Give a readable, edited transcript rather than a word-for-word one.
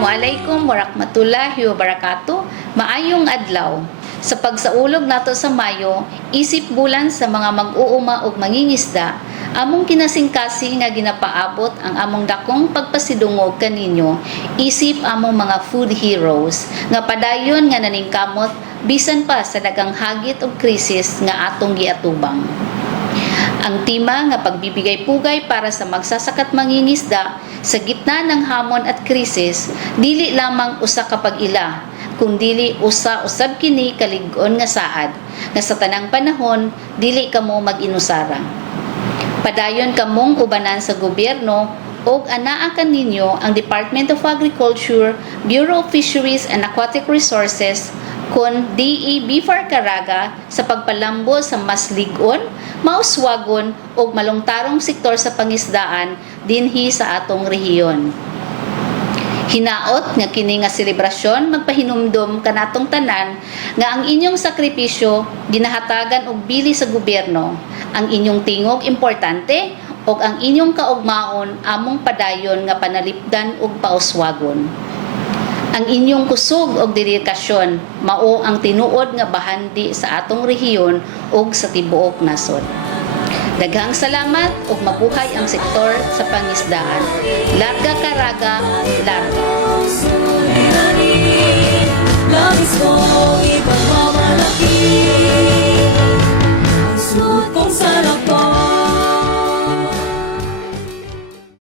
Assalamualaikum warahmatullahi wabarakatuh. Maayong adlaw. Sa pagsaulog nato sa Mayo, isip bulan sa mga mag-uuma og mangingisda, among kinasingkasi nga ginapaabot ang among dakong pagpasidungog kaninyo, isip among mga food heroes nga padayon nga naningkamot bisan pa sa daghang hagit ug krisis nga atong giatubang. Ang tema nga pagbibigay pugay para sa magsasakat mangingisda sa gitna ng hamon at krisis, dili lamang usa ka pag-ila, kundili usa-usab kini kalig-on nga saad, nga sa tanang panahon, dili kamo mag-inusara. Padayon kamong ubanan sa gobyerno o anaa kaninyo ang Department of Agriculture, Bureau of Fisheries and Aquatic Resources, kon DEB Caraga sa pagpalambo sa mas ligon, mauswagon o malungtarong sektor sa pangisdaan dinhi sa atong rehiyon. Hinaot nga kini nga selebrasyon magpahinumdom kanatong tanan nga ang inyong sakripisyo ginahatagan og bili sa gobyerno, ang inyong tingog importante ug ang inyong kaugmaon among padayon nga panalipdan ug pauswagon. Ang inyong kusog og dedikasyon mao ang tinuod nga bahandi sa atong rehiyon ug sa tibuok nasod. Daghang salamat ug mabuhay ang sektor sa pangisdaan. Larga Caraga, larga. Labis ko ipagmamalaki ang sukong sarap ko.